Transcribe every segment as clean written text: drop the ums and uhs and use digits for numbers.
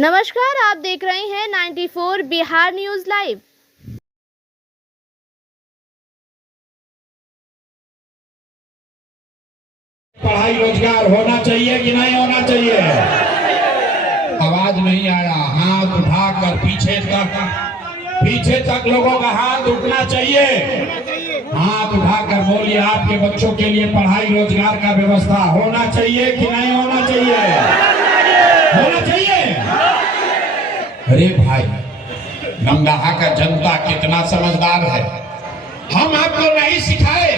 नमस्कार, आप देख रहे हैं 94 बिहार न्यूज लाइव। पढ़ाई रोजगार होना चाहिए कि नहीं होना चाहिए? आवाज नहीं आया। हाथ उठाकर पीछे तक लोगों का हाथ उठना चाहिए। हाथ उठाकर बोलिए, आपके बच्चों के लिए पढ़ाई रोजगार का व्यवस्था होना चाहिए कि नहीं होना चाहिए? होना चाहिए। अरे भाई, गंगाहा का जनता कितना समझदार है। हम आपको नहीं सिखाए।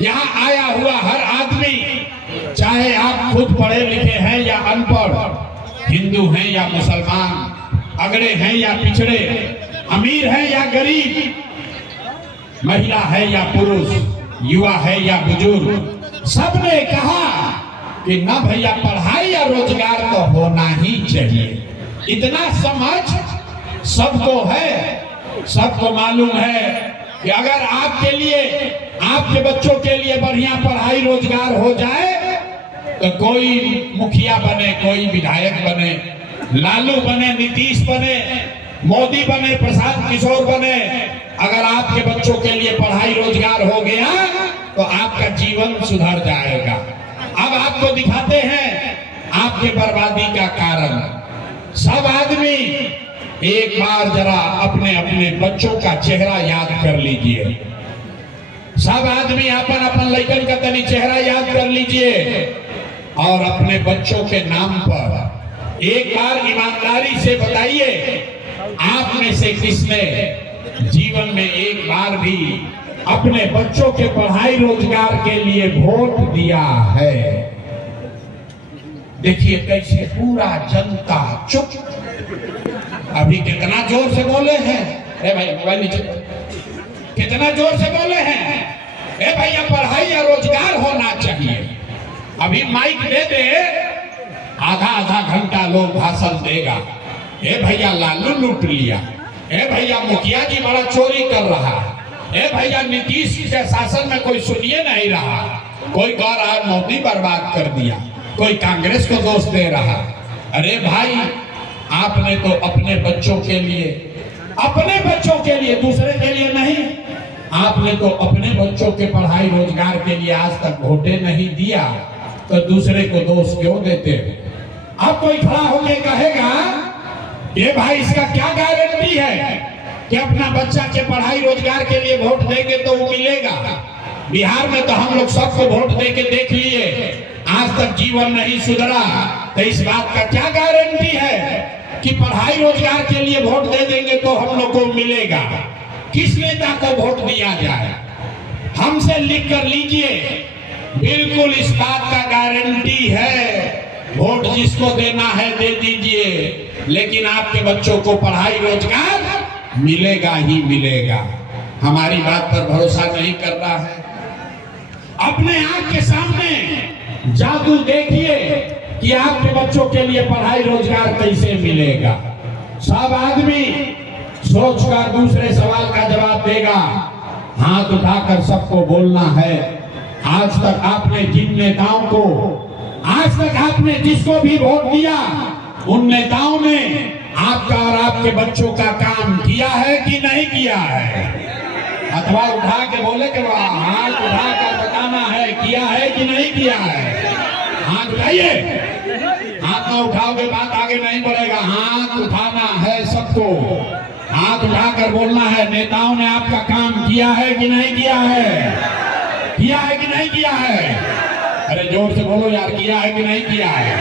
यहाँ आया हुआ हर आदमी, चाहे आप खुद पढ़े लिखे हैं या अनपढ़, हिंदू हैं या मुसलमान, अगड़े हैं या पिछड़े, अमीर हैं या गरीब, महिला है या पुरुष, युवा है या बुजुर्ग, सबने कहा कि ना भैया पढ़ाई या रोजगार तो होना ही चाहिए। इतना समझ सबको है, सबको मालूम है कि अगर आपके लिए, आपके बच्चों के लिए बढ़िया पढ़ाई रोजगार हो जाए तो कोई मुखिया बने, कोई विधायक बने, लालू बने, नीतीश बने, मोदी बने, प्रशांत किशोर बने, अगर आपके बच्चों के लिए पढ़ाई रोजगार हो गया तो आपका जीवन सुधर जाएगा। अब आपको दिखाते हैं आपके बर्बादी का कारण। सब आदमी एक बार जरा अपने अपने बच्चों का चेहरा याद कर लीजिए। सब आदमी अपन लड़कन का तनी चेहरा याद कर लीजिए और अपने बच्चों के नाम पर एक बार ईमानदारी से बताइए, आप में से किसने जीवन में एक बार भी अपने बच्चों के पढ़ाई रोजगार के लिए वोट दिया है? देखिए कैसे पूरा जनता चुप। अभी कितना जोर से बोले हैं, ए भाई मोबाइल नीचे, कितना जोर से बोले हैं, ए भैया पढ़ाई या रोजगार होना चाहिए। अभी माइक दे दे, आधा घंटा लोग भाषण देगा। ए भैया लालू लूट लिया, ए भैया मुखिया जी बड़ा चोरी कर रहा, ए भैया नीतीश के शासन में कोई सुनिए नहीं रहा, कोई कह रहा है मोदी बर्बाद कर दिया, कोई कांग्रेस को दोष दे रहा। अरे भाई, आपने तो अपने बच्चों के लिए, दूसरे के लिए नहीं, आपने तो अपने बच्चों के पढ़ाई रोजगार के लिए आज तक वोटे नहीं दिया, तो दूसरे को दोष क्यों देते? अब कोई खड़ा होकर कहेगा, ये भाई इसका क्या गारंटी है कि अपना बच्चा के पढ़ाई रोजगार के लिए वोट देंगे तो वो मिलेगा? बिहार में तो हम लोग सबको वोट दे के देख लिए, आज तक जीवन नहीं सुधरा, तो इस बात का क्या गारंटी है कि पढ़ाई रोजगार के लिए वोट दे देंगे तो हम लोग को मिलेगा? किस नेता को वोट दिया जाए? हमसे लिख कर लीजिए, बिल्कुल इस बात का गारंटी है, वोट जिसको देना है दे दीजिए, लेकिन आपके बच्चों को पढ़ाई रोजगार मिलेगा ही मिलेगा। हमारी बात पर भरोसा नहीं कर रहा है? अपने आंख के सामने जादू देखिए कि आपके बच्चों के लिए पढ़ाई रोजगार कैसे मिलेगा। सब आदमी सोचकर दूसरे सवाल का जवाब देगा। हाथ उठाकर सबको बोलना है, आज तक आपने जिन नेताओं को, आज तक आपने जिसको भी वोट दिया, उन नेताओं ने आपका और आपके बच्चों का काम किया है कि नहीं किया है? अथवा उठा के बोले कि हाथ उठाकर बताना है, किया है कि नहीं किया है? हाथ उठाइए। हाथ ना उठाओगे बात आगे नहीं बढ़ेगा। हाथ उठाना है सबको, हाथ उठाकर बोलना है, नेताओं ने आपका काम किया है कि नहीं किया है? किया है कि नहीं किया है? अरे जोर से बोलो यार, किया है कि नहीं किया है?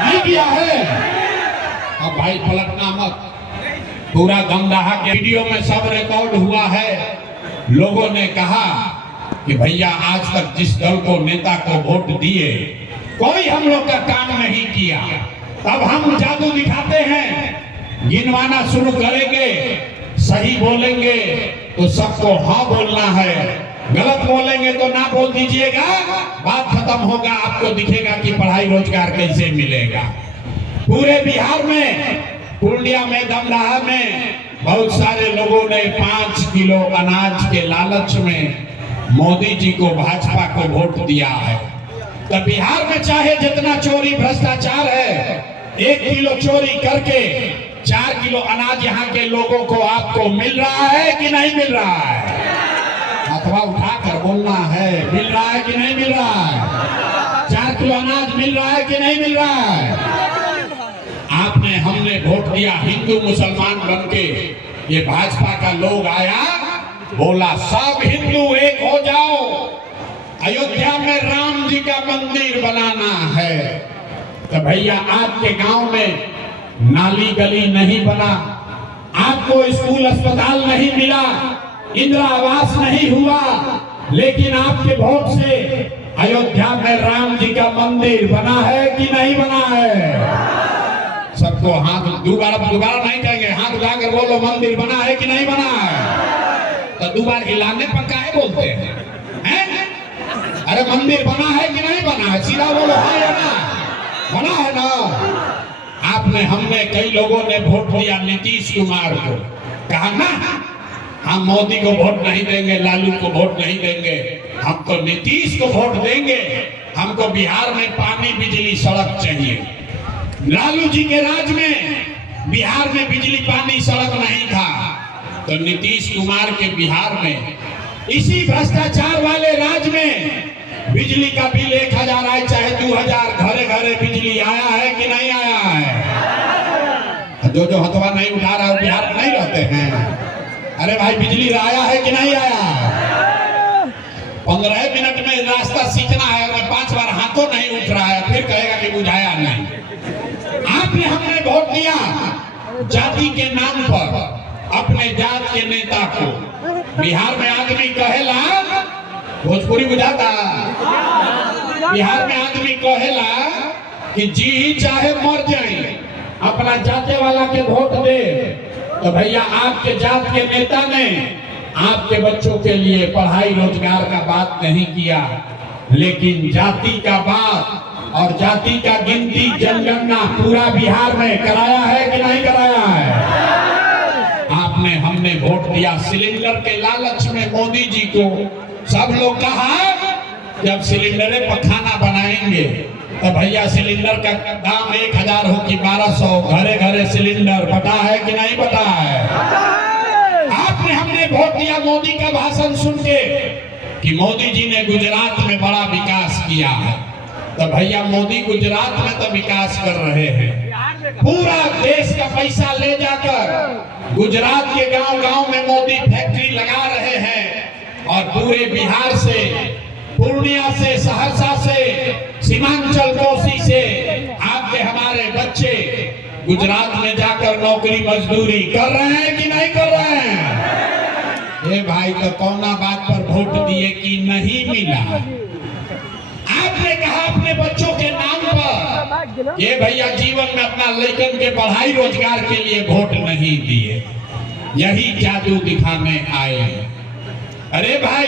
नहीं किया है। अब भाई पलटना मत। पूरा गंगाहा के वीडियो में सब रिकॉर्ड हुआ है। लोगों ने कहा कि भैया आज तक जिस दल को, नेता को वोट दिए, कोई हम लोग का काम नहीं किया। तब हम जादू दिखाते हैं, गिनवाना शुरू करेंगे, सही बोलेंगे तो सबको हाँ बोलना है, गलत बोलेंगे तो ना बोल दीजिएगा, बात खत्म होगा। आपको दिखेगा कि पढ़ाई रोजगार कैसे मिलेगा। पूरे बिहार में, पूर्णिया में, दमदहा में बहुत सारे लोगों ने 5 किलो अनाज के लालच में मोदी जी को, भाजपा को वोट दिया है। तो बिहार में चाहे जितना चोरी भ्रष्टाचार है, 1 किलो चोरी करके 4 किलो अनाज यहाँ के लोगों को आपको मिल रहा है कि नहीं मिल रहा है? अथवा उठाकर बोलना है, मिल रहा है कि नहीं मिल रहा है? 4 किलो अनाज मिल रहा है कि नहीं मिल रहा है? आपने हमने वोट दिया हिंदू मुसलमान बनके, ये भाजपा का लोग आया बोला सब हिंदू एक हो जाओ, अयोध्या में राम जी का मंदिर बनाना है। तो भैया आपके गांव में नाली गली नहीं बना, आपको स्कूल अस्पताल नहीं मिला, इंदिरा आवास नहीं हुआ, लेकिन आपके वोट से अयोध्या में राम जी का मंदिर बना है कि नहीं बना है? सबको हाथ दोबारा नहीं कहेंगे, हाथ उठाकर बोलो मंदिर बना है कि नहीं बना है? तो दोबारा हिलाने पर काहे बोलते हैं? अरे मंदिर बना है कि नहीं बना है? सीधा बोलो हाँ या ना, बना है ना? आपने हमने कई लोगों ने वोट दिया नीतीश कुमार को, कहा ना हम मोदी को वोट नहीं देंगे, लालू को वोट नहीं देंगे, हम तो नीतीश को वोट देंगे, हमको बिहार में पानी बिजली सड़क चाहिए। लालू जी के राज में बिहार में बिजली पानी सड़क नहीं था, तो नीतीश कुमार के बिहार में इसी भ्रष्टाचार वाले राज में बिजली का बिल 1000 आए चाहे 2000, घरे घरे बिजली आया है कि नहीं आया है? जो हथवा नहीं उठा रहा है बिहार में नहीं रहते हैं। अरे भाई बिजली आया है कि नहीं आया? 15 मिनट में रास्ता सीखना है, मैं 5 बार हाथों नहीं उठ रहा है, फिर कहेगा कि बुझाया नहीं। आपने हमने वोट दिया जाति के नाम पर अपने जात के नेता को। बिहार में आदमी कहेला, भोजपुरी बुझाता, बिहार में आदमी कहेला कि जी चाहे मर जाए अपना जाते वाला के वोट दे। तो भैया आपके जात के नेता ने आपके बच्चों के लिए पढ़ाई रोजगार का बात नहीं किया, लेकिन जाति का बात और जाति का गिनती जनगणना पूरा बिहार में कराया है कि नहीं कराया है? आपने हमने वोट दिया सिलेंडर के लालच में मोदी जी को। सब लोग कहा जब सिलेंडर पर खाना बनाएंगे तो भैया सिलेंडर का दाम 1000 हो कि 1200, घरे घरे सिलेंडर बटा है कि नहीं बटा है? आपने हमने वोट दिया मोदी का भाषण सुन के कि मोदी जी ने गुजरात में बड़ा विकास किया है। तो भैया मोदी गुजरात में तो विकास कर रहे हैं, पूरा देश का पैसा ले जाकर गुजरात के गांव-गांव में मोदी फैक्ट्री लगा रहे हैं और पूरे बिहार से, पूर्णिया से, सहरसा से, सीमांचल कोसी से आपके हमारे बच्चे गुजरात में जाकर नौकरी मजदूरी कर रहे हैं कि नहीं कर रहे हैं? ये भाई तो कौना बात पर वोट दिए कि नहीं मिला? आपने कहा अपने बच्चों के नाम पर, ये भैया जीवन में अपना लड़कन के पढ़ाई रोजगार के लिए वोट नहीं दिए, यही जादू दिखाने आए हैं। अरे भाई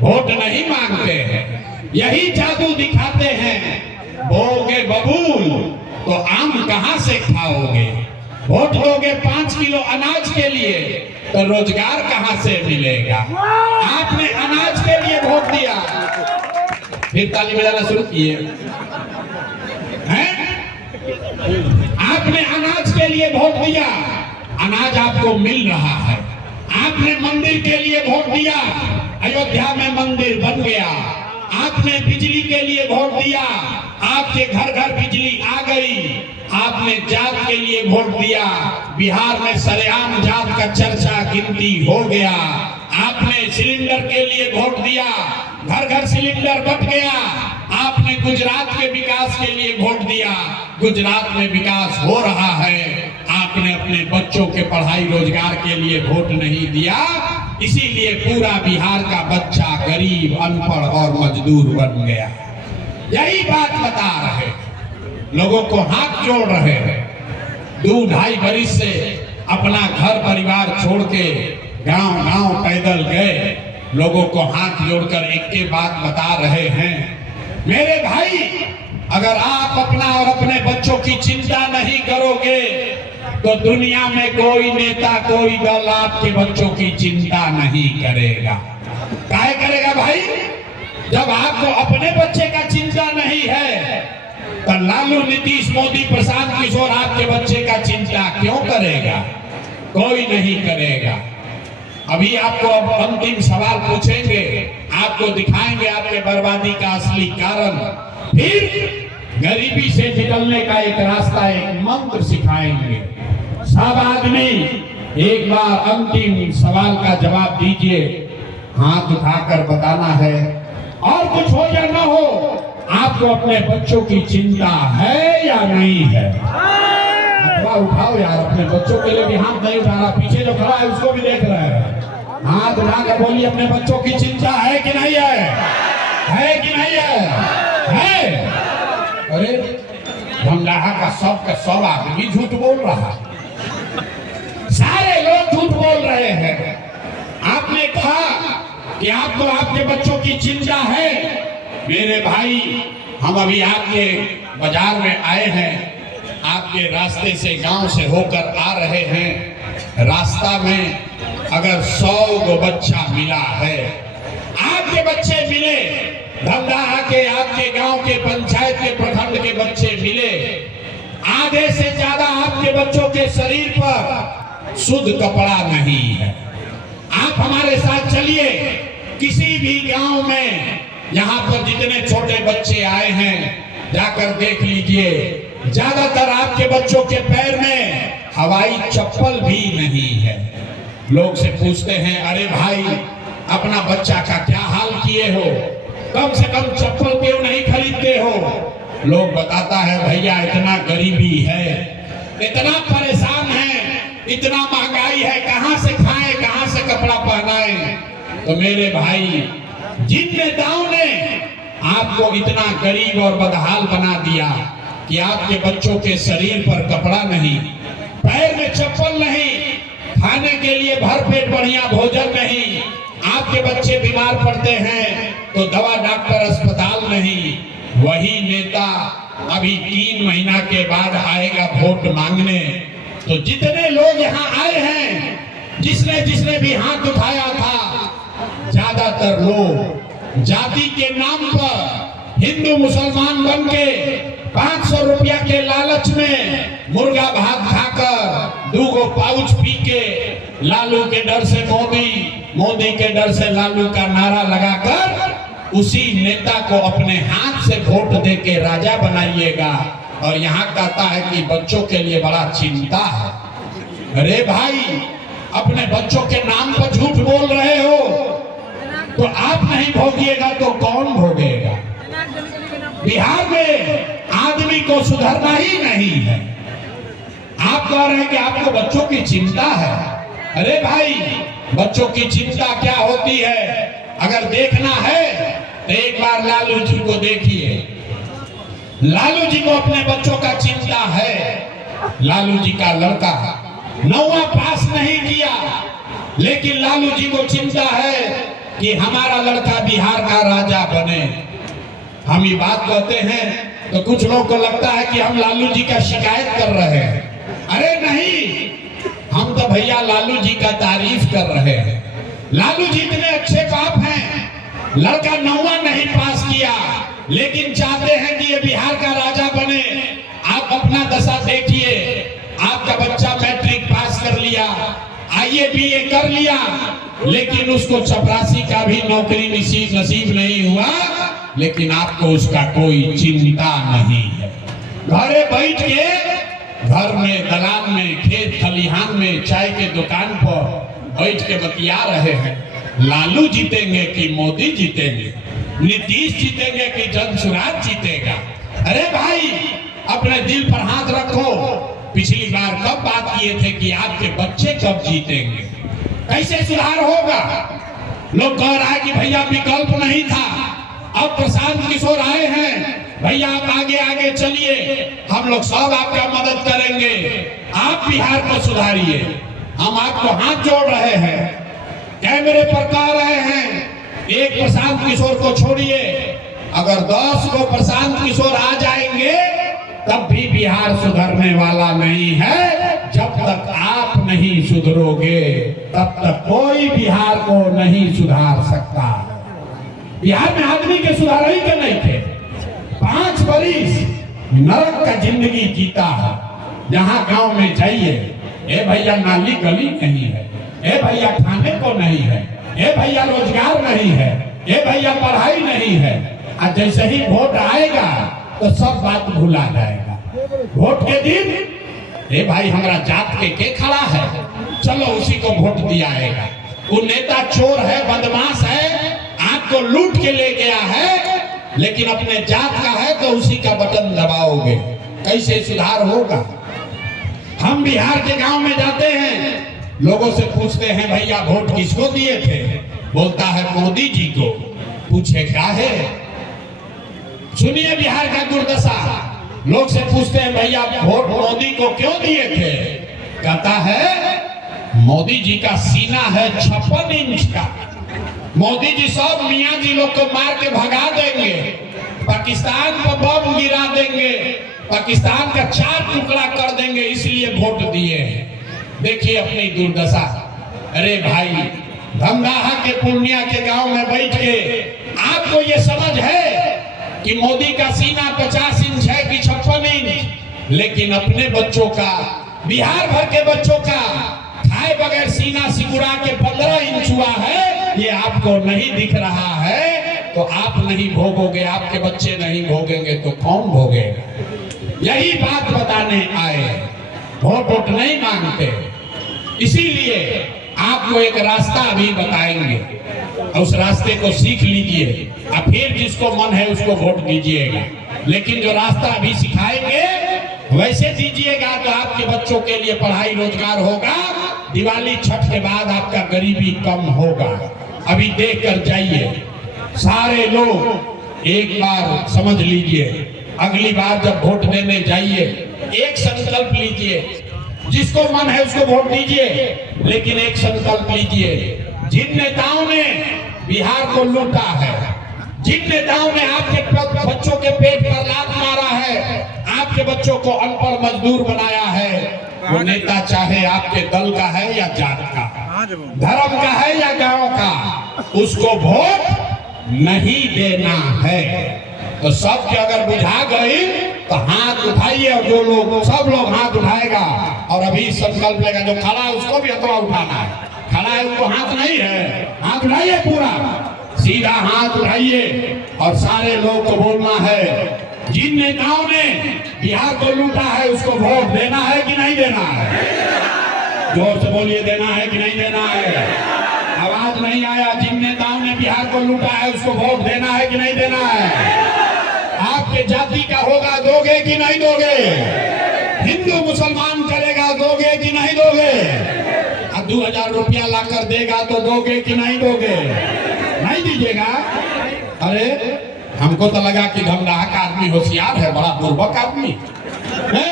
वोट नहीं मांगते हैं, यही जादू दिखाते हैं। बोगे बबूल तो आम कहां से खाओगे? वोट दोगे 5 किलो अनाज के लिए तो रोजगार कहां से मिलेगा? आपने अनाज के लिए वोट दिया, फिर ताली बजाना शुरू किए हैं। आपने अनाज के लिए वोट दिया, अनाज आपको मिल रहा है। आपने मंदिर के लिए वोट दिया, अयोध्या में मंदिर बन गया। आपने बिजली के लिए वोट दिया, आपके घर घर बिजली आ गई। आपने जात के लिए वोट दिया, बिहार में सरेआम जात का चर्चा गिनती हो गया। आपने सिलेंडर के लिए वोट दिया, घर घर सिलेंडर बट गया। आपने गुजरात के विकास के लिए वोट दिया, गुजरात में विकास हो रहा है। आपने अपने बच्चों के पढ़ाई रोजगार के लिए वोट नहीं दिया, इसीलिए पूरा बिहार का बच्चा गरीब, अनपढ़ और मजदूर बन गया। यही बात बता रहे, लोगों को हाथ जोड़ रहे हैं। 2-2.5 बरिस से अपना घर परिवार छोड़ के गांव-गांव पैदल गए, लोगों को हाथ जोड़कर एक के बात बता रहे हैं, मेरे भाई अगर आप अपना और अपने बच्चों की चिंता नहीं करोगे तो दुनिया में कोई नेता, कोई दल आपके बच्चों की चिंता नहीं करेगा। काहे करेगा भाई? जब आपको अपने बच्चे का चिंता नहीं है तो लालू, नीतीश, मोदी, प्रशांत किशोर आपके बच्चे का चिंता क्यों करेगा? कोई नहीं करेगा। अभी आपको अब अंतिम सवाल पूछेंगे, आपको दिखाएंगे आपके बर्बादी का असली कारण, फिर गरीबी से निकलने का एक रास्ता, एक मंत्र सिखाएंगे। सब आदमी एक बार अंतिम सवाल का जवाब दीजिए, हाथ उठाकर बताना है। और कुछ हो या ना हो, आपको अपने बच्चों की चिंता है या नहीं है? अथवा उठाओ यार, अपने बच्चों के लिए भी हाथ नहीं उठा रहा, पीछे जो खड़ा है उसको भी देख रहे हैं। हाथ उठाकर बोलिए, अपने बच्चों की चिंता है कि नहीं है? है कि नहीं है? है। अरे धमदाहा का सब आदमी झूठ बोल रहा, सारे लोग झूठ बोल रहे हैं। आपने कहा कि आपको आपके बच्चों की चिंता है। मेरे भाई, हम अभी आपके बाजार में आए हैं, आपके रास्ते से, गांव से होकर आ रहे हैं। रास्ता में अगर 100 गो बच्चा मिला है, आपके बच्चे मिले, धमदाहा के, आपके गांव के, पंचायत के, प्रखंड के बच्चे मिले, आधे से ज्यादा आपके बच्चों के शरीर पर शुद्ध कपड़ा नहीं है। आप हमारे साथ चलिए, किसी भी गांव में यहाँ पर जितने छोटे बच्चे आए हैं, जाकर देख लीजिए, ज्यादातर आपके बच्चों के पैर में हवाई चप्पल भी नहीं है। लोग से पूछते हैं, अरे भाई अपना बच्चा का क्या हाल किए हो, कम से कम चप्पल क्यों नहीं खरीदते हो? लोग बताता है, भैया इतना गरीबी है, इतना परेशान है, इतना महंगाई है, कहां से खाएं, कहां से कपड़ा पहनाएं। तो मेरे भाई, जिन नेताओं ने आपको इतना गरीब और बदहाल बना दिया कि आपके बच्चों के शरीर पर कपड़ा नहीं, पैर में चप्पल नहीं, खाने के लिए भरपेट बढ़िया भोजन नहीं, आपके बच्चे बीमार पड़ते हैं तो दवा, डॉक्टर, अस्पताल नहीं, वही नेता अभी 3 महीना के बाद आएगा वोट मांगने। तो जितने लोग यहाँ आए हैं, जिसने भी हाथ उठाया था, ज्यादातर लोग जाति के नाम पर हिंदू मुसलमान बन के 500 रुपया के लालच में मुर्गा भात खाकर, 2 गो पाउच पी के, लालू के डर से मोदी, मोदी के डर से लालू का नारा लगाकर उसी नेता को अपने हाथ से वोट दे के राजा बनाइएगा। और यहाँ कहता है कि बच्चों के लिए बड़ा चिंता है। अरे भाई, अपने बच्चों के नाम पर झूठ बोल रहे हो, तो आप नहीं भोगिएगा तो कौन भोगेगा? बिहार में आदमी को सुधरना ही नहीं है। आप कह रहे हैं कि आपको बच्चों की चिंता है। अरे भाई, बच्चों की चिंता क्या होती है? अगर देखना है तो एक बार लालू जी को देखिए। लालू जी को अपने बच्चों का चिंता है। लालू जी का लड़का 9वां पास नहीं किया, लेकिन लालू जी को चिंता है कि हमारा लड़का बिहार का राजा बने। हम ये बात कहते हैं तो कुछ लोगों को लगता है कि हम लालू जी का शिकायत कर रहे हैं। अरे नहीं, हम तो भैया लालू जी का तारीफ कर रहे हैं। लालू जी इतने अच्छे बाप हैं, लड़का 9वां नहीं पास किया, लेकिन चाहते हैं कि ये बिहार का राजा बने। आप अपना दशा देखिए, आपका बच्चा मैट्रिक पास कर लिया, IAS BA कर लिया, लेकिन उसको चपरासी का भी नौकरी नसीब नहीं हुआ, लेकिन आपको उसका कोई चिंता नहीं है। घरे बैठ के, घर में, दलान में, खेत खलिहान में, चाय के दुकान पर बैठ के बतिया रहे हैं, लालू जीतेंगे कि मोदी जीतेंगे, नीतीश जीतेंगे कि जनसुराज जीतेगा। अरे भाई, अपने दिल पर हाथ रखो। पिछली बार कब बात किए थे कि आपके बच्चे कब जीतेंगे, कैसे सुधार होगा? लोग कह रहा है कि भैया विकल्प नहीं था, अब प्रशांत किशोर आए हैं, भैया आप आगे आगे चलिए, हम लोग सब आपका मदद करेंगे, आप बिहार को सुधारिए। हम आपको हाथ जोड़ रहे हैं, कैमरे पर कह रहे हैं, एक प्रशांत किशोर को छोड़िए, अगर 10 को प्रशांत किशोर आ जाएंगे तब भी बिहार सुधरने वाला नहीं है। जब तक आप नहीं सुधरोगे तब तक कोई बिहार को नहीं सुधार सकता। बिहार में आदमी के सुधार ही के नहीं थे। 5 बरिस नरक का जिंदगी जीता है। जहाँ गांव में जाइए, ए भैया नाली गली नहीं है, ए भैया खाने को नहीं है, ए भैया रोजगार नहीं है, ए भैया पढ़ाई नहीं है। और जैसे ही वोट आएगा तो सब बात भुला जाएगा। वोट के दिन ए भाई हमारा जात के खड़ा है, चलो उसी को वोट दिया आएगा। वो नेता चोर है, बदमाश है, आपको लूट के ले गया है, लेकिन अपने जात का है तो उसी का बटन दबाओगे। कैसे सुधार होगा? हम बिहार के गांव में जाते हैं, लोगों से पूछते हैं भैया वोट किसको दिए थे? बोलता है मोदी जी को। पूछे क्या है? सुनिए बिहार का दुर्दशा। लोग से पूछते हैं भैया वोट मोदी को क्यों दिए थे? कहता है मोदी जी का सीना है 56 इंच का। मोदी जी सब मियाँ जी लोग को मार के भगा देंगे, पाकिस्तान पर बम गिरा देंगे, पाकिस्तान का 4 टुकड़ा कर देंगे, इसलिए वोट दिए हैं। देखिए अपनी दुर्दशा। अरे भाई धमदाहा के पूर्णिया के गांव में बैठ के आपको ये समझ है कि मोदी का सीना 50 इंच है कि 56 इंच, लेकिन अपने बच्चों का, बिहार भर के बच्चों का खाए बगैर सीना सिकुड़ा के 15 इंच हुआ है, ये आपको नहीं दिख रहा है तो आप नहीं भोगोगे, आपके बच्चे नहीं भोगेंगे तो कौन भोगेगा? यही बात बताने आए। वोट नहीं मांगते, इसीलिए आपको एक रास्ता अभी बताएंगे, उस रास्ते को सीख लीजिए और फिर जिसको मन है उसको वोट दीजिएगा। लेकिन जो रास्ता अभी सिखाएंगे वैसे दीजिएगा तो आपके बच्चों के लिए पढ़ाई रोजगार होगा, दिवाली छठ के बाद आपका गरीबी कम होगा। अभी देख कर जाइए। सारे लोग एक बार समझ लीजिए, अगली बार जब वोट देने जाइए एक संकल्प लीजिए, जिसको मन है उसको वोट दीजिए, लेकिन एक संकल्प लीजिए, जिन नेताओं ने बिहार को लूटा है, जिन नेताओं ने आपके बच्चों के पेट पर लात मारा है, आपके बच्चों को अनपढ़ मजदूर बनाया है, वो नेता चाहे आपके दल का है या जात का, धर्म का है या गांव का, उसको वोट नहीं देना है। तो सबके अगर बुझा गई तो हाथ उठाइए, और जो लोग, सब लोग हाथ उठाएगा और अभी संकल्प लेगा। जो खड़ा है उसको भी हथवा उठाना है, खड़ा है उसको हाथ नहीं है, हाथ उठाइए, पूरा सीधा हाथ उठाइए और सारे लोग को बोलना है, जिन नेताओं ने बिहार को लूटा है उसको वोट देना है कि नहीं देना है? जोर से बोलिए, देना है कि नहीं देना है? आवाज नहीं आया। जिन नेताओं ने बिहार को लूटा है उसको वोट देना है कि नहीं देना है? आपके जाति का होगा, दोगे कि नहीं दोगे? हिंदू मुसलमान करेगा, दोगे कि नहीं दोगे? 2000 रुपया लाकर देगा तो दोगे कि नहीं दोगे? नहीं दीजिएगा? अरे हमको तो लगा कि धमदाहा का आदमी होशियार है, बड़ा पूर्वक आदमी है,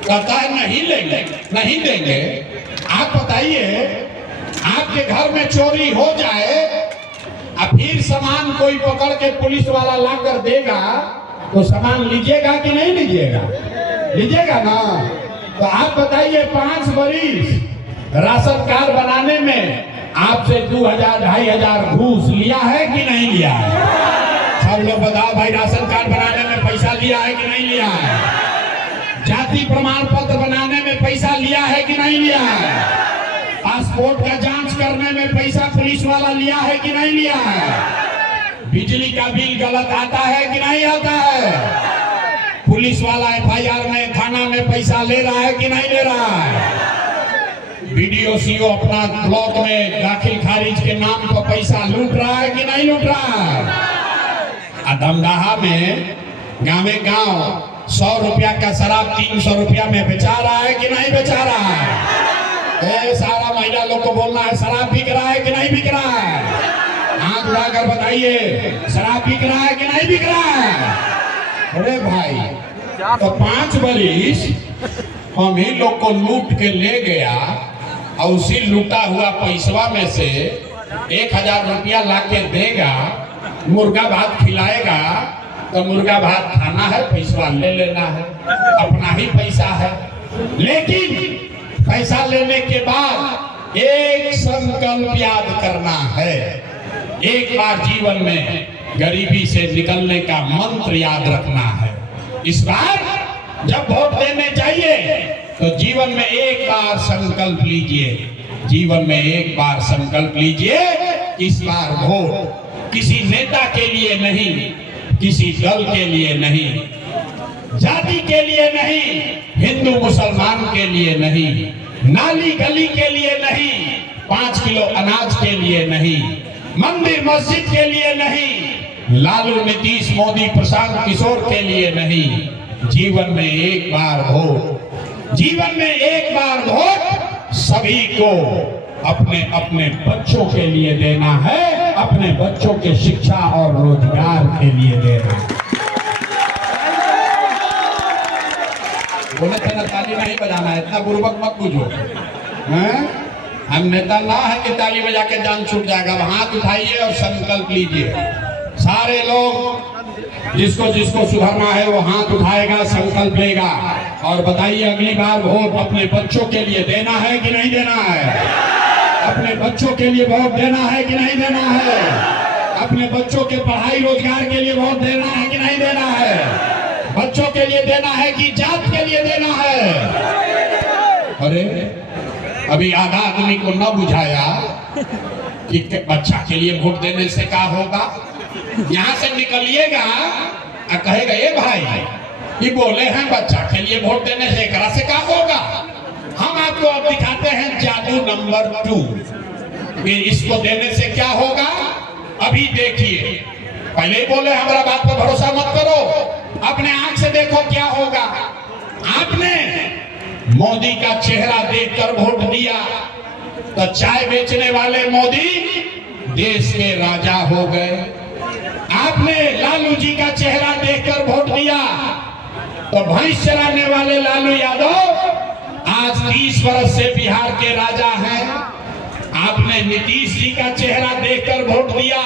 कहता है नहीं लेंगे, नहीं देंगे। आप बताइए, आपके घर में चोरी हो जाए और फिर सामान कोई पकड़ के पुलिस वाला लाकर देगा तो सामान लीजिएगा कि नहीं लीजिएगा? लीजिएगा ना? तो आप बताइए, 5 बरिस राशन कार्ड बनाने में आपसे 2000-2500 घूस लिया है कि नहीं लिया है? सब लोग बताओ भाई, राशन कार्ड बनाने में पैसा लिया है कि नहीं लिया है? जाति प्रमाण पत्र बनाने में पैसा लिया है कि नहीं लिया है? पासपोर्ट का जांच करने में पैसा पुलिस वाला लिया है कि नहीं लिया है? बिजली का बिल गलत आता है कि नहीं आता है? पुलिस वाला FIR में, थाना में पैसा ले रहा है कि नहीं ले रहा है? BDO CO अपना ब्लॉक में दाखिल खारिज के नाम पर पैसा लूट रहा है कि नहीं लूट रहा है? धमदाहा में गाँव 100 रुपया का शराब 300 रुपया में बेचा रहा है कि नहीं बेचा रहा है? सारा महिला लोग को बोलना है, शराब बिक रहा है कि नहीं बिक रहा है? हाथ उठाकर बताइए, शराब बिक रहा है कि नहीं बिक रहा है? अरे भाई, तो 5 बरिस हम ही लोग को लूट के ले गया और उसी लूटा हुआ पैसवा में से 1000 रुपया लाके देगा, मुर्गा भात खिलाएगा, तो मुर्गा भात खाना है, पैसा ले लेना है, अपना ही पैसा है। लेकिन पैसा लेने के बाद एक संकल्प याद करना है, एक बार जीवन में गरीबी से निकलने का मंत्र याद रखना है। इस बार जब वोट देने चाहिए तो जीवन में एक बार संकल्प लीजिए, जीवन में एक बार संकल्प लीजिए, इस बार वोट किसी नेता के लिए नहीं, किसी दल के लिए नहीं, जाति के लिए नहीं, हिंदू मुसलमान के लिए नहीं, नाली गली के लिए नहीं, 5 किलो अनाज के लिए नहीं, मंदिर मस्जिद के लिए नहीं, लालू नीतीश मोदी प्रशांत किशोर के लिए नहीं, जीवन में एक बार वोट, जीवन में एक बार वोट सभी को अपने अपने बच्चों के लिए देना है, अपने बच्चों के शिक्षा और रोजगार के लिए देना है। बोले थे ना ताली नहीं बजाना है, इतना बुर्बक मत बुझो। हम नेता ना है कि ताली बजा के जान छूट जाएगा। हाथ उठाइए और संकल्प लीजिए। सारे लोग जिसको जिसको सुधरना है वो हाथ उठाएगा, संकल्प लेगा और बताइए अगली बार वोट अपने बच्चों के लिए देना है कि नहीं देना है? अपने बच्चों के लिए वोट देना है कि नहीं देना है? अपने बच्चों के पढ़ाई रोजगार के लिए वोट देना है कि नहीं देना है? बच्चों के लिए देना है कि जात के लिए देना है? अरे अभी आधा आदमी को न बुझाया कि बच्चा के लिए वोट देने से क्या होगा। यहाँ से निकलिएगा और कहेगा ये भाई ये बोले हैं बच्चा के लिए वोट देने से एकरा से क्या होगा। हम आपको अब दिखाते हैं जादू नंबर 2। इसको देने से क्या होगा अभी देखिए। पहले ही बोले हमारा बात पर भरोसा मत करो, अपने आंख से देखो क्या होगा। आपने मोदी का चेहरा देखकर वोट दिया तो चाय बेचने वाले मोदी देश के राजा हो गए। आपने लालू जी का चेहरा देखकर वोट दिया तो भैंस चराने वाले लालू यादव आज 30 वर्ष से बिहार के राजा हैं। आपने नीतीश जी का चेहरा देखकर वोट दिया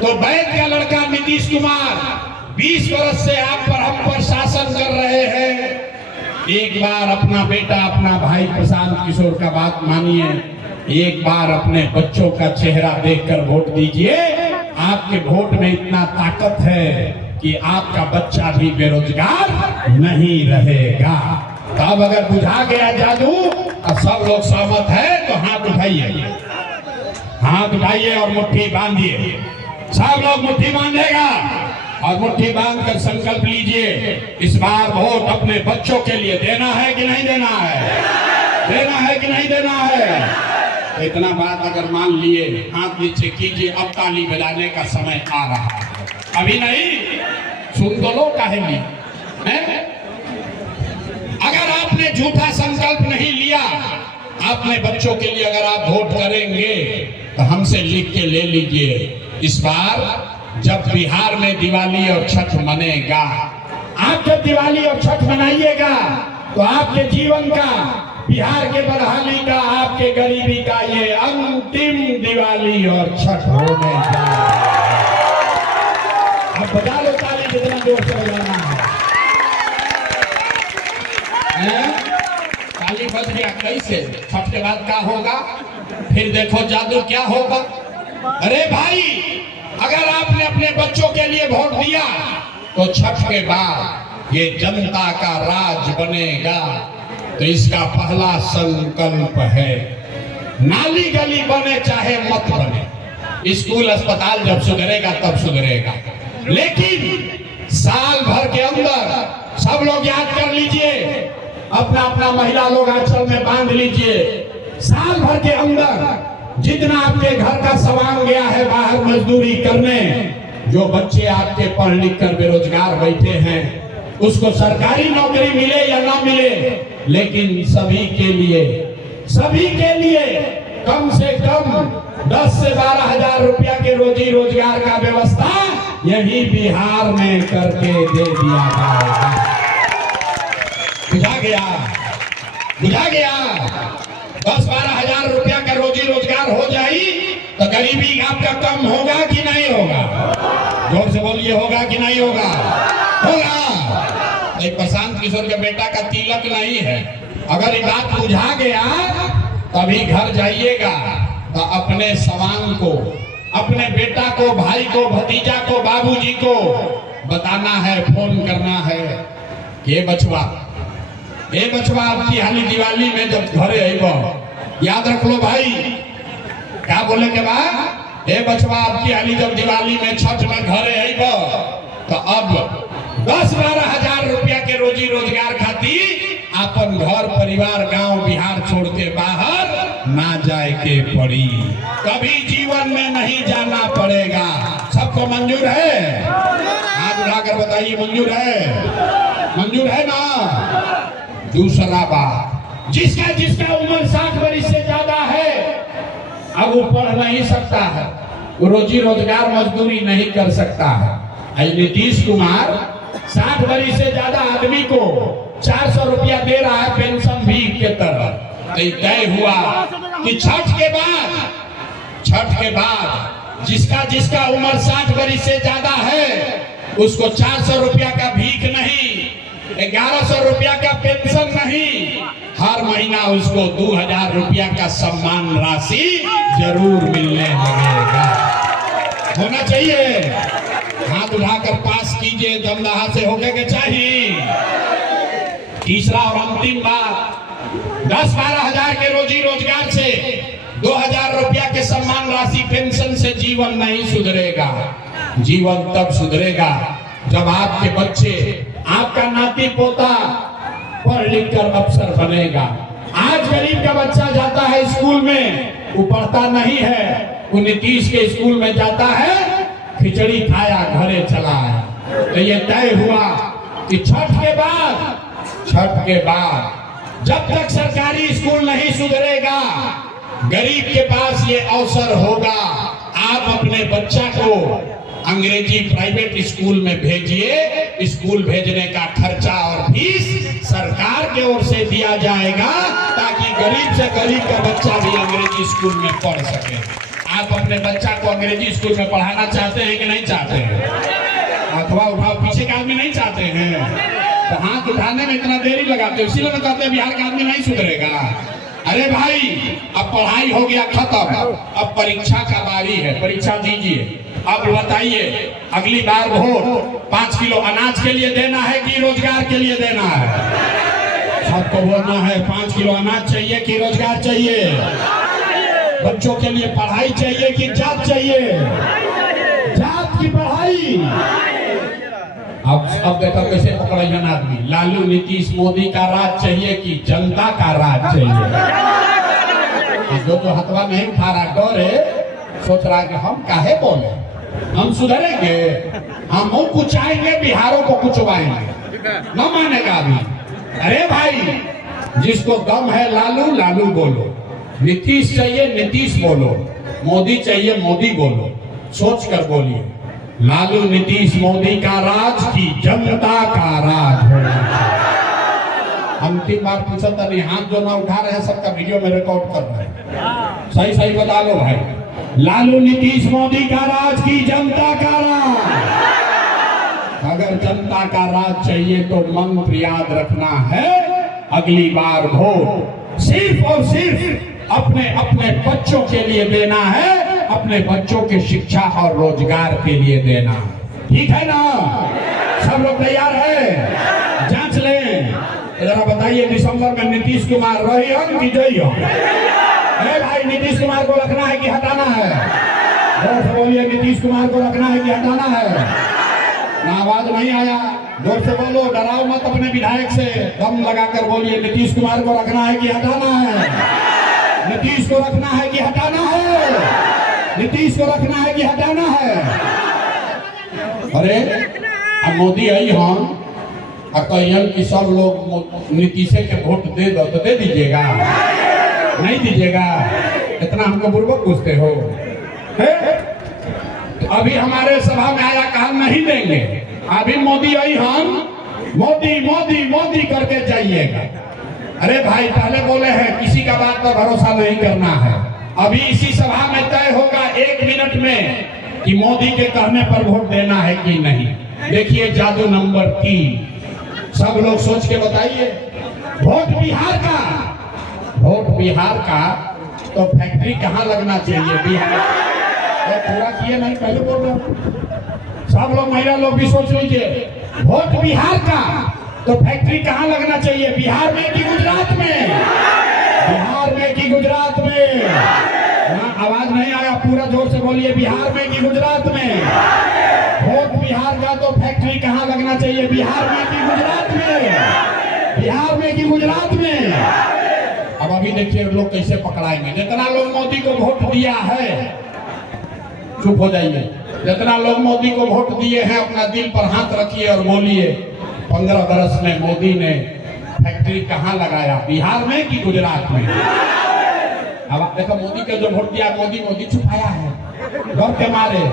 तो वैद का लड़का नीतीश कुमार 20 वर्ष से आप पर हम पर शासन कर रहे हैं। एक बार अपना बेटा अपना भाई प्रशांत किशोर का बात मानिए, एक बार अपने बच्चों का चेहरा देखकर वोट दीजिए। आपके वोट में इतना ताकत है कि आपका बच्चा भी बेरोजगार नहीं रहेगा। तो अब अगर बुझा गया जादू और सब लोग सहमत है तो हाथ उठाइए, हाथ उठाइए और मुट्ठी बांधिए। सब लोग मुट्ठी बांधेगा और मुट्ठी बांध कर संकल्प लीजिए इस बार वोट अपने बच्चों के लिए देना है कि नहीं देना है? देना है कि नहीं देना है? इतना बात अगर मान लिए हाथ नीचे कीजिए। अब ताली बजाने का समय आ रहा है, अभी नहीं। सुन तो लो काहे नहीं है? अगर आपने झूठा संकल्प नहीं लिया अपने बच्चों के लिए, अगर आप वोट करेंगे तो हमसे लिख के ले लीजिए। इस बार जब बिहार में दिवाली और छठ मनेगा, आप जब दिवाली और छठ मनाइएगा तो आपके जीवन का, बिहार के बदहाली का, आपके गरीबी का ये अंतिम दिवाली और छठ होने जा रहा है। अब बजा लो ताली जितना जोर से बजाना है। ताली बज गया कैसे? छठ के बाद क्या होगा? फिर देखो जादू क्या होगा। अरे भाई अगर आपने अपने बच्चों के लिए वोट दिया तो छठ के बाद ये जनता का राज बनेगा। तो इसका पहला संकल्प है नाली गली बने चाहे मत बने, स्कूल अस्पताल जब सुधरेगा तब सुधरेगा, लेकिन साल भर के अंदर सब लोग याद कर लीजिए, अपना अपना महिला लोग आंचल में बांध लीजिए। साल भर के अंदर जितना आपके घर का सामान गया है बाहर मजदूरी करने, जो बच्चे आपके पढ़ लिख कर बेरोजगार बैठे हैं, उसको सरकारी नौकरी मिले या ना मिले, लेकिन सभी के लिए कम से कम 10 से 12 हजार रुपया के रोजी रोजगार का व्यवस्था यही बिहार में करके दे दिया जाएगा। बुझा गया 10-12 हजार रुपया का रोजी रोजगार हो जाए तो गरीबी आपका कम होगा कि नहीं होगा? जोर से बोलिए, होगा कि नहीं होगा? होगा। प्रशांत किशोर के बेटा का तिलक नहीं है, अगर ये बात बुझा गया तभी घर जाइएगा तो अपने सवांग को, अपने बेटा को, भाई को, भतीजा को, बाबूजी को बताना है, फोन करना है। ये बचवा आपकी हाली दिवाली में जब घरे आइब, याद रख लो भाई, क्या बोले के बाद, ये बचवा आपकी हाली जब दिवाली में छठ में घरे आइब, तो अब 10-12 हजार रुपया के रोजी रोजगार खातिर अपन घर परिवार गांव बिहार छोड़ के बाहर ना जाए के पड़ी। कभी जीवन में नहीं जाना पड़ेगा। सबको मंजूर है? हाथ उठाकर बताइए, मंजूर है? मंजूर है ना? दूसरा बात, जिसका उम्र 60 वर्ष से ज्यादा है, अब वो पढ़ नहीं सकता है, वो रोजी रोजगार मजदूरी नहीं कर सकता है। नीतीश कुमार 60 वर्ष से ज्यादा आदमी को 400 रुपया दे रहा है पेंशन भी के तरह। तो तय हुआ कि छठ के बाद जिसका उम्र 60 वर्ष से ज्यादा है, उसको 400 रुपया का भीख नहीं, 1100 रुपया का पेंशन नहीं, हर महीना उसको 2000 रुपया का सम्मान राशि जरूर मिलने लगेगा। होना चाहिए। हाथ उठाकर पास कीजिए, दमदहा से होके के चाहिए। तीसरा और अंतिम बात, 10-12 हजार के रोजी रोजगार से 2000 रुपया के सम्मान राशि पेंशन से जीवन नहीं सुधरेगा। जीवन तब सुधरेगा जब आपके बच्चे, आपका नाती पोता पढ़ लिख कर अफसर बनेगा। आज गरीब का बच्चा जाता है स्कूल में, वो पढ़ता नहीं है, वो नीतीश के स्कूल में जाता है, खिचड़ी खाया घरे चला है। तो ये तय हुआ कि छठ के बाद जब तक सरकारी स्कूल नहीं सुधरेगा, गरीब के पास ये अवसर होगा, आप अपने बच्चा को अंग्रेजी प्राइवेट स्कूल में भेजिए। स्कूल भेजने का खर्चा और फीस सरकार की ओर से दिया जाएगा, ताकि गरीब से गरीब का बच्चा भी अंग्रेजी स्कूल में पढ़ सके। आप अपने बच्चा को अंग्रेजी स्कूल में पढ़ाना चाहते हैं कि नहीं चाहते हैं? अथवा उठाओ, पीछे का आदमी नहीं चाहते हैं तो हाथ उठाने में इतना देरी लगाते हो, इसीलिए कहते हैं बिहार का आदमी नहीं सुधरेगा। अरे भाई, अब पढ़ाई हो गया खत्म, अब परीक्षा का बारी है, परीक्षा दीजिए। अब बताइए, अगली बार वोट 5 किलो अनाज के लिए देना है कि रोजगार के लिए देना है? सबको बोलना है, 5 किलो अनाज चाहिए कि रोजगार चाहिए? बच्चों के लिए पढ़ाई चाहिए कि जात चाहिए? जात की पढ़ाई। अब देखो कैसे पकड़ेगा आदमी। लालू नीतीश मोदी का राज चाहिए कि जनता का राज चाहिए? जो हथवा नहीं उठा रहा, डर है, सोच रहा है कि हम काहे बोले, हम सुधरेंगे, हम मुंह कुचाएंगे, बिहारों को कुचवाएंगे, न मानेगा अभी। अरे भाई, जिसको दम है लालू बोलो, नीतीश चाहिए नीतीश बोलो, मोदी चाहिए मोदी बोलो, सोच कर बोलिए। लालू नीतीश मोदी का राज की जनता का राज है। अंतिम बार पूछा था नहीं, हाथ जो ना उठा रहे हैं सबका वीडियो में रिकॉर्ड कर रहे हैं, सही बता लो भाई। लालू नीतीश मोदी का राज की जनता का राज। अगर जनता का राज चाहिए तो मंत्र याद रखना है, अगली बार वोट सिर्फ और सिर्फ अपने अपने बच्चों के लिए देना है, अपने बच्चों के शिक्षा और रोजगार के लिए देना। ठीक है ना? सब लोग तैयार है? जांच लें, जरा बताइए, दिसंबर में नीतीश कुमार रही हम कि जई हम? अरे भाई, नीतीश कुमार को रखना है कि हटाना है? जोर से बोलिए, नीतीश कुमार को रखना है कि हटाना है? ना आवाज नहीं आया, जोर से बोलो, डराओ मत अपने विधायक से, दम लगाकर बोलिए, नीतीश कुमार को रखना है कि हटाना है? नीतीश को रखना है कि हटाना है? नीतीश को रखना है कि हटाना है? अरे अब मोदी आई हम कहियन कि सब लोग नीतीश के वोट दे दो, तो दे दीजिएगा? नहीं दीजिएगा? इतना हमको बुर्बक पूछते हो? तो अभी हमारे सभा में आया कहा नहीं देंगे, अभी मोदी आई हम मोदी मोदी मोदी करके जाइएगा। अरे भाई, पहले बोले हैं किसी का बात पर भरोसा नहीं करना है। अभी इसी सभा में तय होगा 1 मिनट में कि मोदी के कहने पर वोट देना है कि नहीं। देखिए जादू नंबर 3, सब लोग सोच के बताइए। वोट बिहार का तो फैक्ट्री कहाँ लगना चाहिए? बिहार पूरा किए नहीं, पहले बोल रहे सब लोग महिला लोग भी सोच लीजिए, वोट बिहार का तो फैक्ट्री कहाँ लगना चाहिए, बिहार में कि गुजरात में? बिहार में कि गुजरात में? आवाज नहीं आया, पूरा जोर से बोलिए, बिहार में कि गुजरात में? वोट बिहार का तो फैक्ट्री कहाँ लगना चाहिए, बिहार में कि गुजरात में? बिहार में कि गुजरात में? अब अभी देखिए लोग कैसे पकड़ाएंगे। जितना लोग मोदी को वोट दिया है, चुप हो जाइए, जितना लोग मोदी को वोट दिए हैं अपना दिल पर हाथ रखिए और बोलिए 15 बरस में मोदी ने फैक्ट्री कहाँ लगाया, बिहार में कि गुजरात में? अब आप देखो मोदी के जो वोट दिया, मोदी छुपाया है डर के मारे,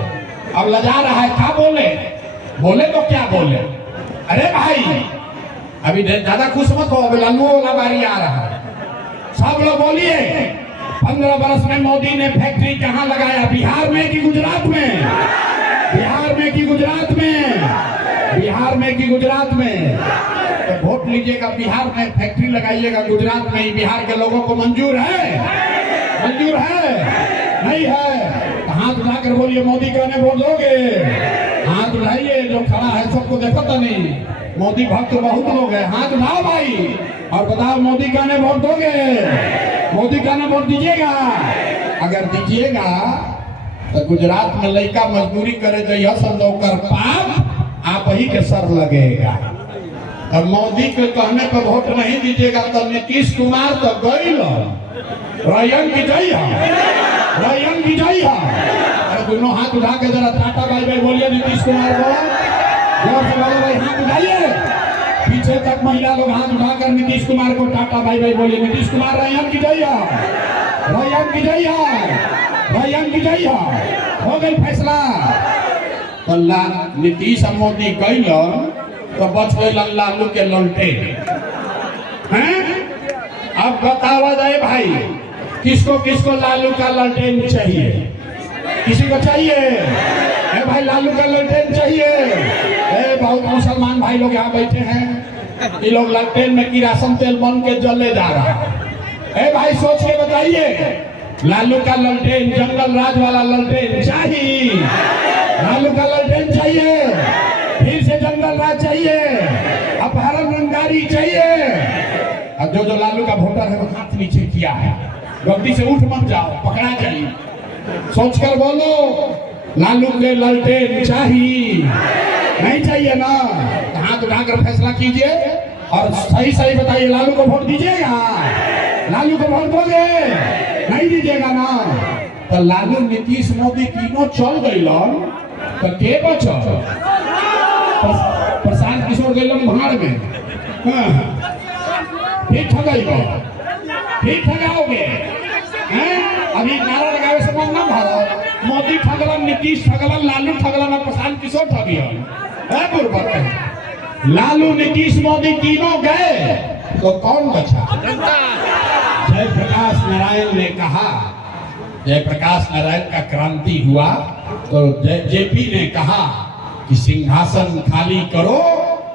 अब लजा रहा है, क्या बोले तो क्या बोले? अरे भाई अभी ज्यादा खुश मत हो, अभी लालू वाला बारी आ रहा है। सब लोग बोलिए 15 बरस में मोदी ने फैक्ट्री कहाँ लगाया, बिहार में कि गुजरात में? बिहार में कि गुजरात में? बिहार में कि गुजरात में? तो वोट लीजिएगा, बिहार में फैक्ट्री लगाइएगा, गुजरात में ही। बिहार के लोगों को मंजूर है? मंजूर है? नहीं है? हाथ उठाकर बोलिए मोदी कहने वोट दोगे? हाथ उठाइए, जो खड़ा है सबको देखो तो नहीं, मोदी भक्त बहुत लोग हैं, हाथ उठाओ भाई और बताओ मोदी कहने वोट दोगे? मोदी कहने वोट दीजिएगा? अगर दीजिएगा तो गुजरात में लड़का मजदूरी करे जाइए, संदोकर पाप आप ही के सर लगेगा। तो मोदी के कहने पर वोट नहीं दीजिएगा तो नीतीश कुमार तो गई रयन की जय है, रयन की जय है। अरे दोनों हाथ उठा के जरा टाटा बाय बाय बोलिए नीतीश कुमार को, जोर से बोलो भाई, हाथ उठाइए, पीछे तक महिला लोग हाथ उठाकर नीतीश कुमार को टाटा बाय बाय बोलिए। नीतीश कुमार रयन की जय है, रयन की जय है, रयन की जय है। हो गई फैसला, नीतीश और मोदी गई तो बच गई लालू के ललटे हैं। अब बतावा जाए भाई, किसको किसको लालू का ललटेन चाहिए? किसी को चाहिए? ए भाई लालू का ललटेन चाहिए? ए बहुत मुसलमान भाई लोग यहाँ बैठे हैं, ये लोग ललटेन में किरासन तेल बन के जले जा रहा है। ए भाई सोच के बताइए, लालू का ललटेन, जंगल राज वाला ललटेन चाहिए? लालू का ललटेन चाहिए? फिर से जंगल राज चाहिए? अपहरण रंगारी चाहिए? अब जो लालू का वोटर है वो हाथ नीचे किया है, गलती से उठ मत जाओ, पकड़ा जाइए। सोचकर बोलो, लालू के ललटेन चाहिए? नहीं चाहिए ना? हाथ उठाकर फैसला कीजिए और सही सही बताइए, लालू को वोट दीजिएगा? लालू को वोट दोगे? नहीं दीजिएगा ना? तो लालू नीतीश मोदी तीनों चल गई तो के बचल? प्रशांत किशोर गई भाड़ में, फिर ठगाइए, फिर ठगाओगे? अभी नारा लगावे से मन ना भरो, मोदी ठगलन, नीतीश ठगलन, लालू ठगलन और प्रशांत किशोर ठगियन। लालू नीतीश मोदी तीनों गए तो कौन बचा? जयप्रकाश नारायण ने कहा, जयप्रकाश नारायण का क्रांति हुआ तो जेपी ने कहा कि सिंहासन खाली करो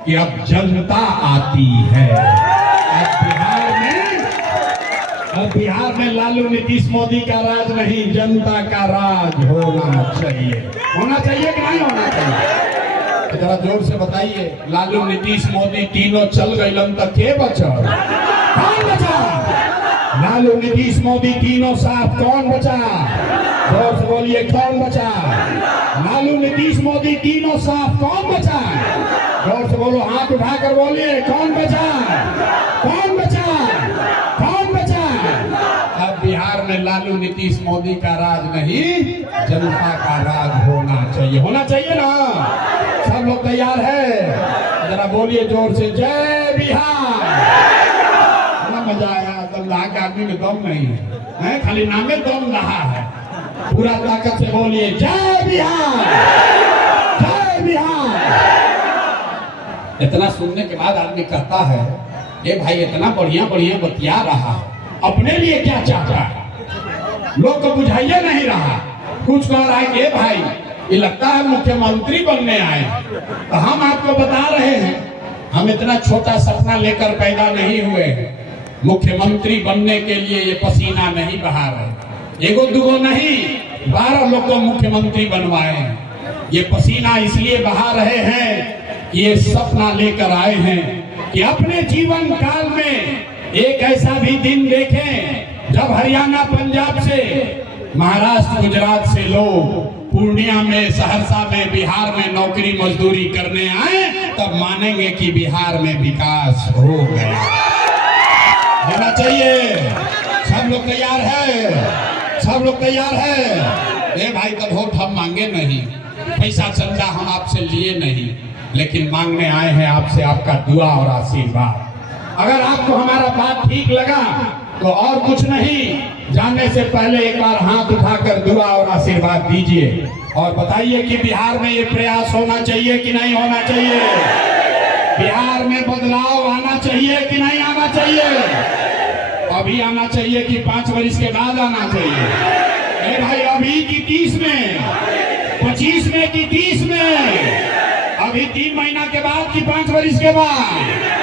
कि अब जनता आती है। अब बिहार में लालू नीतीश मोदी का राज नहीं, जनता का राज होना चाहिए। होना चाहिए कि नहीं होना चाहिए? जरा जोर से बताइए, लालू नीतीश मोदी तीनों चल गए तो के बचल? कौन बचा? लालू नीतीश मोदी तीनों साथ कौन बचा? जोर से बोलिए, कौन बचा? लालू नीतीश मोदी तीनों साथ कौन बचा? जोर से बोलो, हाथ उठाकर बोलिए, कौन बचा? कौन बचा? कौन बचा? अब बिहार में लालू नीतीश मोदी का राज नहीं, जनता का राज होना चाहिए। होना चाहिए ना? सब लोग तैयार है? जरा बोलिए जोर से, जय बिहार। मजा आया, दम रहा के आदमी में दम नहीं है, खाली नामे दम रहा है। पूरा ताकत से बोलिए, जय बिहार, जय बिहार। इतना सुनने के बाद आदमी कहता है, ये भाई इतना बढ़िया बढ़िया बतिया रहा, अपने लिए क्या चाहता है? लोग को बुझाइए नहीं रहा। कुछ कह रहा है कि भाई ये लगता है मुख्यमंत्री बनने आए। तो हम आपको बता रहे हैं, हम इतना छोटा सपना लेकर पैदा नहीं हुए हैं। मुख्यमंत्री बनने के लिए ये पसीना नहीं बहा रहे, एगो दुगो नहीं, 12 लोग को मुख्यमंत्री बनवाए हैं। ये पसीना इसलिए बहा रहे हैं, ये सपना लेकर आए हैं कि अपने जीवन काल में एक ऐसा भी दिन देखें जब हरियाणा, पंजाब से, महाराष्ट्र, गुजरात से लोग पूर्णिया में, सहरसा में, बिहार में नौकरी मजदूरी करने आए, तब मानेंगे कि बिहार में विकास हो गया। होना चाहिए। सब लोग तैयार है? सब लोग तैयार है? ए भाई, तो वोट हम मांगे नहीं, पैसा चंदा हम आपसे लिए नहीं, लेकिन मांगने आए हैं आपसे आपका दुआ और आशीर्वाद। अगर आपको हमारा बात ठीक लगा तो और कुछ नहीं, जाने से पहले एक बार हाथ उठाकर दुआ और आशीर्वाद दीजिए और बताइए कि बिहार में ये प्रयास होना चाहिए कि नहीं होना चाहिए? बिहार में बदलाव आना चाहिए कि नहीं आना चाहिए? अभी आना चाहिए कि 5 वर्ष के बाद आना चाहिए? ए भाई, अभी की 30 में, 25 में कि 30 में? अभी 3 महीना के बाद कि 5 वर्ष के बाद?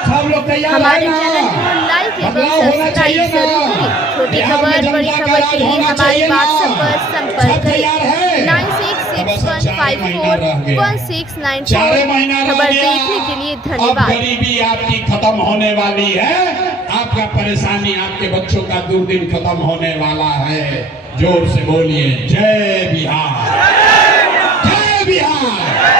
सब लोग तैयार हमारे है चैनल ना? को लाइक एवं बदलाव होना चाहिए सब्सक्राइब जरूर ना? करें। छोटी बिहार में खबर, बड़ी जनता का खबर राज के लिए होना हमारे चाहिए ना? व्हाट्सएप पर संपर्क सब तैयार है? करें बस 4 महीना रह गया। 96641694। 4 महीना रह खबर गया। देखने के लिए अब धन्यवाद। गरीबी आपकी खत्म होने वाली है, आपका परेशानी, आपके बच्चों का दुर्दिन खत्म होने वाला है। जोर से बोलिए, जय बिहार, जय बिहार।